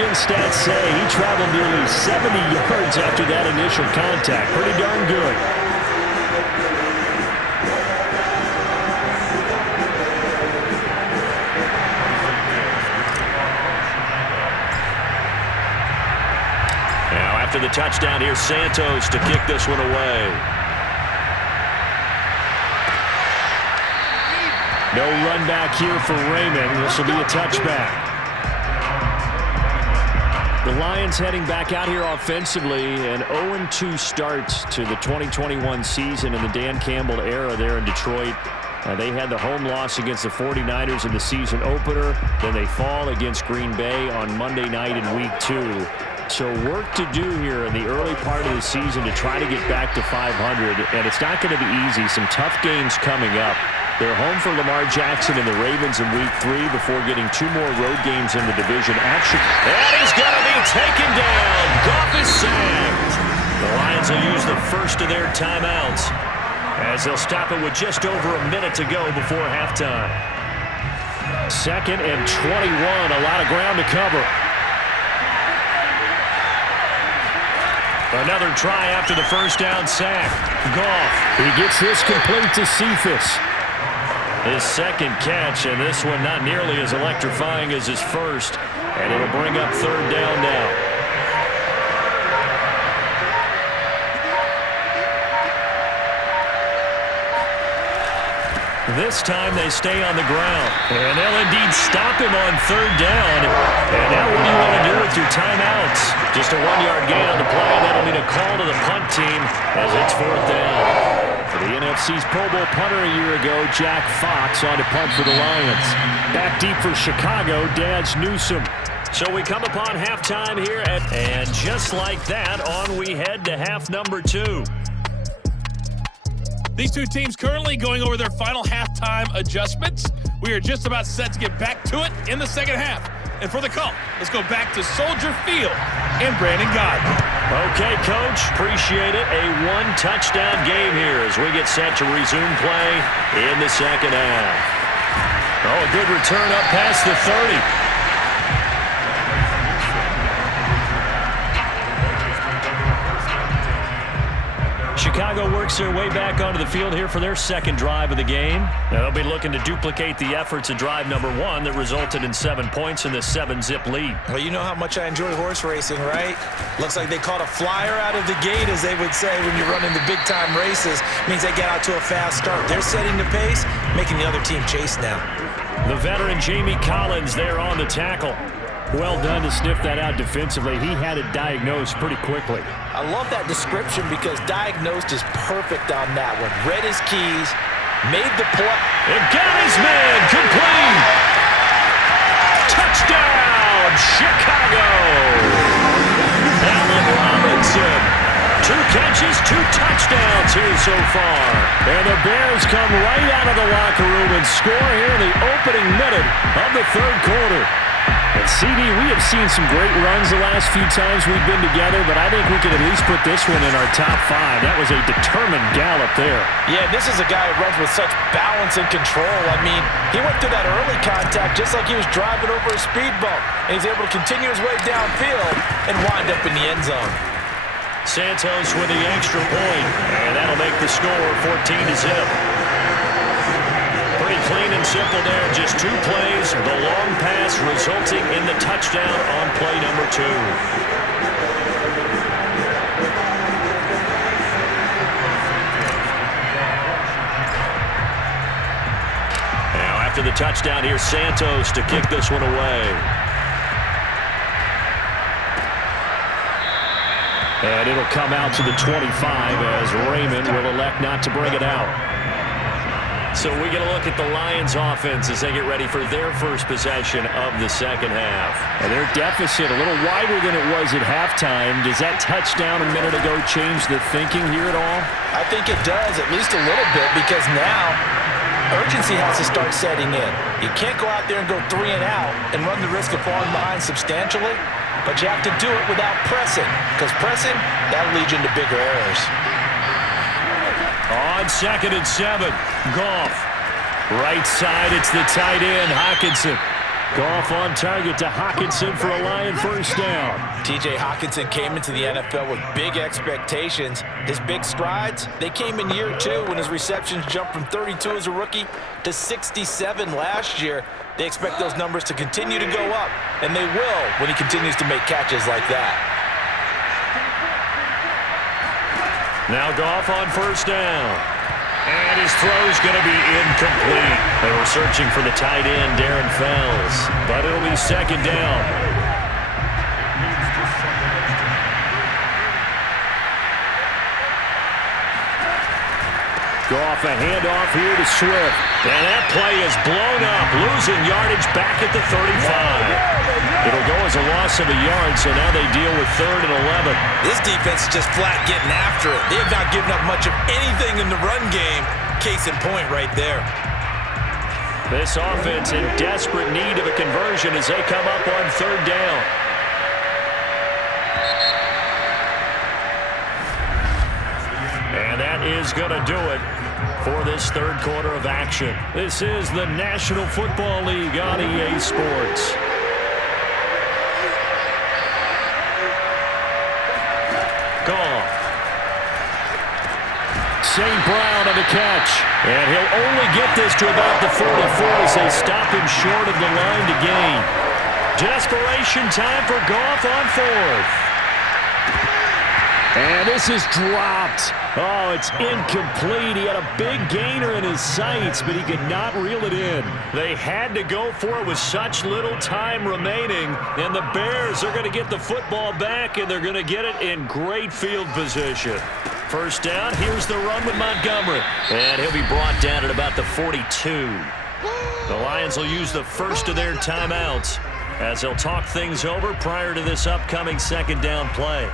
Next-gen stats say he traveled nearly 70 yards after that initial contact. Pretty darn good. Now after the touchdown, here's Santos to kick this one away. No run back here for Raymond. This will be a touchback. The Lions heading back out here offensively, an 0-2 start to the 2021 season in the Dan Campbell era there in Detroit. They had the home loss against the 49ers in the season opener. Then they fall against Green Bay on Monday night in Week 2. So work to do here in the early part of the season to try to get back to 500. And it's not going to be easy. Some tough games coming up. They're home for Lamar Jackson and the Ravens in Week 3 before getting 2 more road games in the division. And he's going to be taken down. Goff is sacked. The Lions will use the first of their timeouts as they'll stop it with just over a minute to go before halftime. 2nd and 21. A lot of ground to cover. Another try after the first down sack. Goff. He gets this complete to Cephas. His second catch, and this one not nearly as electrifying as his first. And it'll bring up 3rd down now. This time they stay on the ground. And they'll indeed stop him on 3rd down. And now what do you want to do with your timeouts? Just a 1-yard gain on the play. That'll mean a call to the punt team as it's 4th down. For the NFC's Pro Bowl punter a year ago, Jack Fox on to punt for the Lions. Back deep for Chicago, Daz Newsome. So we come upon halftime here, and just like that, on we head to half number 2. These two teams currently going over their final halftime adjustments. We are just about set to get back to it in the second half. And for the call, let's go back to Soldier Field and Brandon Godwin. Okay, Coach. Appreciate it. A 1-touchdown game here as we get set to resume play in the second half. Oh, a good return up past the 30. Chicago works their way back onto the field here for their second drive of the game. Now they'll be looking to duplicate the efforts of drive number 1 that resulted in 7 points in this 7-zip lead. Well, you know how much I enjoy horse racing, right? Looks like they caught a flyer out of the gate, as they would say when you're running the big-time races. Means they get out to a fast start. They're setting the pace, making the other team chase now. The veteran Jamie Collins there on the tackle. Well done to sniff that out defensively. He had it diagnosed pretty quickly. I love that description because diagnosed is perfect on that one. Read his keys, made the play. And got his man complete. Touchdown, Chicago. Allen Robinson. 2 catches, 2 touchdowns here so far. And the Bears come right out of the locker room and score here in the opening minute of the 3rd quarter. And CD, we have seen some great runs the last few times we've been together, but I think we can at least put this one in our top 5. That was a determined gallop there. Yeah, this is a guy who runs with such balance and control. I mean, he went through that early contact just like he was driving over a speed bump, and he's able to continue his way downfield and wind up in the end zone. Santos with the extra point, and that'll make the score 14-zip. Pretty clean and simple there. Just 2 plays. The long pass resulting in the touchdown on play number 2. Now after the touchdown, here's Santos to kick this one away. And it'll come out to the 25 as Raymond will elect not to bring it out. So we get a look at the Lions offense as they get ready for their first possession of the second half. And their deficit a little wider than it was at halftime. Does that touchdown a minute ago change the thinking here at all? I think it does, at least a little bit, because now urgency has to start setting in. You can't go out there and go 3 and out and run the risk of falling behind substantially, but you have to do it without pressing, because pressing, that'll lead you into bigger errors. On 2nd and 7, Goff. Right side, it's the tight end, Hockenson. Goff on target to Hockenson for a Lion first down. T.J. Hockenson came into the NFL with big expectations. His big strides, they came in year 2 when his receptions jumped from 32 as a rookie to 67 last year. They expect those numbers to continue to go up, and they will when he continues to make catches like that. Now Goff on first down. And his throw's going to be incomplete. They were searching for the tight end, Darren Fells, but it'll be second down. Goff, a handoff here to Swift. And that play is blown up, losing yardage back at the 35. It'll go as a loss of a yard, so now they deal with 3rd and 11. This defense is just flat getting after it. They have not given up much of anything in the run game. Case in point right there. This offense in desperate need of a conversion as they come up on 3rd down. And that is going to do it for this 3rd quarter of action. This is the National Football League on EA Sports. Goff. St. Brown on the catch. And he'll only get this to about the 44 as they stop him short of the line to gain. Desperation time for Goff on 4th. And this is dropped. Oh, it's incomplete. He had a big gainer in his sights, but he could not reel it in. They had to go for it with such little time remaining, and the Bears are going to get the football back, and they're going to get it in great field position. First down, here's the run with Montgomery. And he'll be brought down at about the 42. The Lions will use the first of their timeouts as they'll talk things over prior to this upcoming 2nd down play.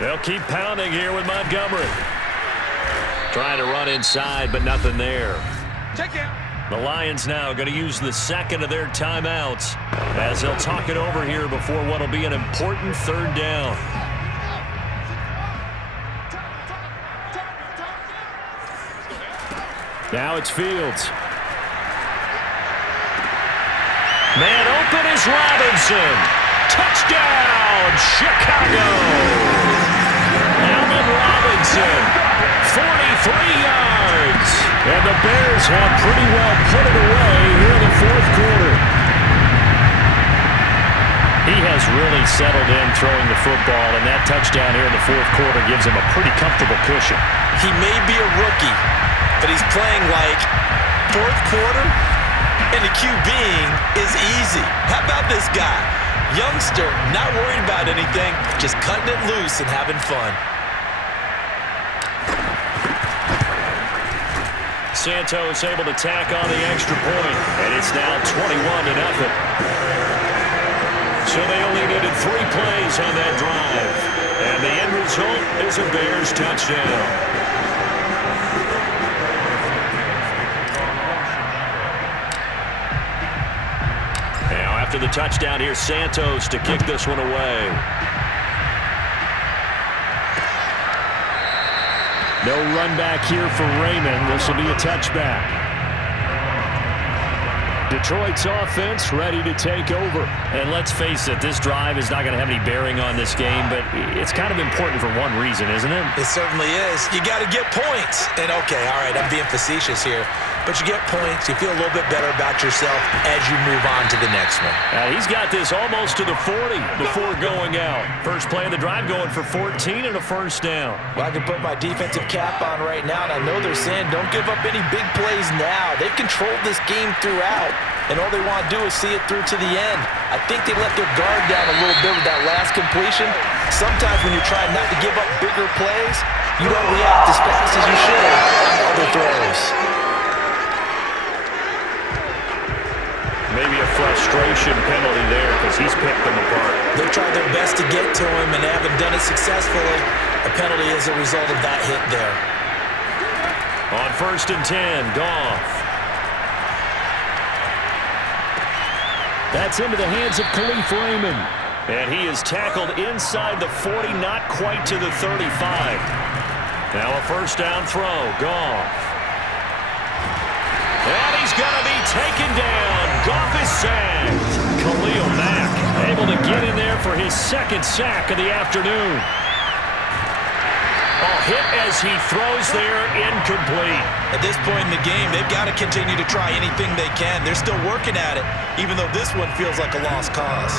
They'll keep pounding here with Montgomery. Trying to run inside, but nothing there. Check it. The Lions now going to use the 2nd of their timeouts as they'll talk it over here before what will be an important 3rd down. Now it's Fields. Man open is Robinson. Touchdown, Chicago. Allen Robinson, 43 yards. And the Bears have pretty well put it away here in the 4th quarter. He has really settled in throwing the football, and that touchdown here in the 4th quarter gives him a pretty comfortable cushion. He may be a rookie, but he's playing like 4th quarter, and the QBing is easy. How about this guy? Youngster, not worried about anything, just cutting it loose and having fun. Santos able to tack on the extra point, and it's now 21-0. So they only needed 3 plays on that drive, and the end result is a Bears touchdown. Now after the touchdown, here's Santos to kick this one away. No run back here for Raymond. This will be a touchback. Detroit's offense ready to take over. And let's face it, this drive is not going to have any bearing on this game, but it's kind of important for one reason, isn't it? It certainly is. You got to get points. And okay, all right, I'm being facetious here, but you get points, you feel a little bit better about yourself as you move on to the next one. He's got this almost to the 40 before going out. First play of the drive going for 14 and a first down. Well, I can put my defensive cap on right now, and I know they're saying don't give up any big plays now. They've controlled this game throughout, and all they want to do is see it through to the end. I think they let their guard down a little bit with that last completion. Sometimes when you're trying not to give up bigger plays, you don't react as fast as you should on other throws. Maybe a frustration penalty there because he's picked them apart. They've tried their best to get to him and haven't done it successfully. A penalty is a result of that hit there. On 1st and 10, Goff. That's into the hands of Khalif Raymond. And he is tackled inside the 40, not quite to the 35. Now a first down throw, Goff. he's going to be taken down. Goff is sacked. Khalil Mack able to get in there for his second sack of the afternoon. Hit as he throws there, incomplete. At this point in the game, they've got to continue to try anything they can. They're still working at it, even though this one feels like a lost cause.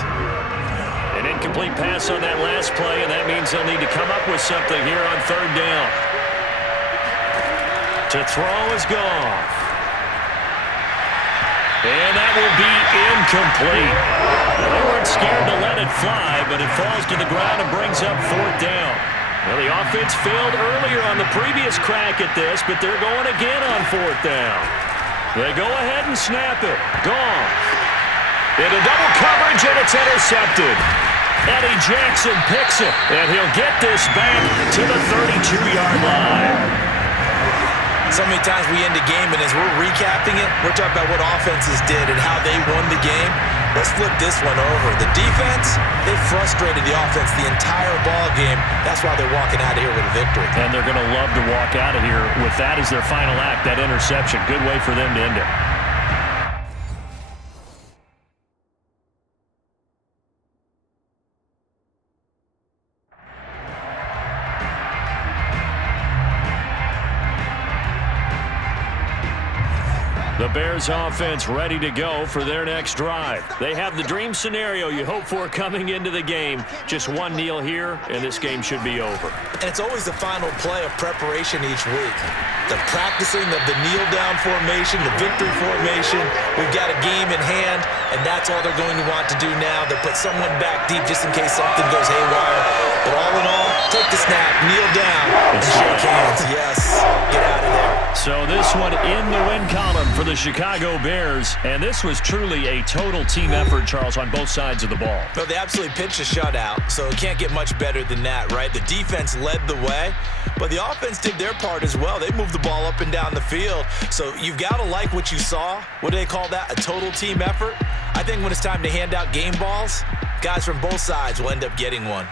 An incomplete pass on that last play, and that means they'll need to come up with something here on third down. To throw is Goff. And that will be incomplete. They weren't scared to let it fly, but it falls to the ground and brings up fourth down. Well, the offense failed earlier on the previous crack at this, but they're going again on fourth down. They go ahead and snap it. Goff. Into double coverage, and it's intercepted. Eddie Jackson picks it, and he'll get this back to the 32-yard line. So many times we end a game, and as we're recapping it, we're talking about what offenses did and how they won the game. Let's flip this one over. The defense, they frustrated the offense the entire ball game. That's why they're walking out of here with a victory. And they're going to love to walk out of here with that as their final act, that interception. Good way for them to end it. The Bears offense ready to go for their next drive. They have the dream scenario you hope for coming into the game. Just one kneel here, and this game should be over. And it's always the final play of preparation each week. The practicing of the kneel-down formation, the victory formation. We've got a game in hand, and that's all they're going to want to do now. They'll put someone back deep just in case something goes haywire. But all in all, take the snap, kneel down, and shake hands. Yes, get out of there. So this one in the win column for the Chicago Bears, and this was truly a total team effort, Charles, on both sides of the ball. No, they absolutely pitched a shutout, so it can't get much better than that, right? The defense led the way, but the offense did their part as well. They moved the ball up and down the field, so you've got to like what you saw. What do they call that? A total team effort? I think when it's time to hand out game balls, guys from both sides will end up getting one.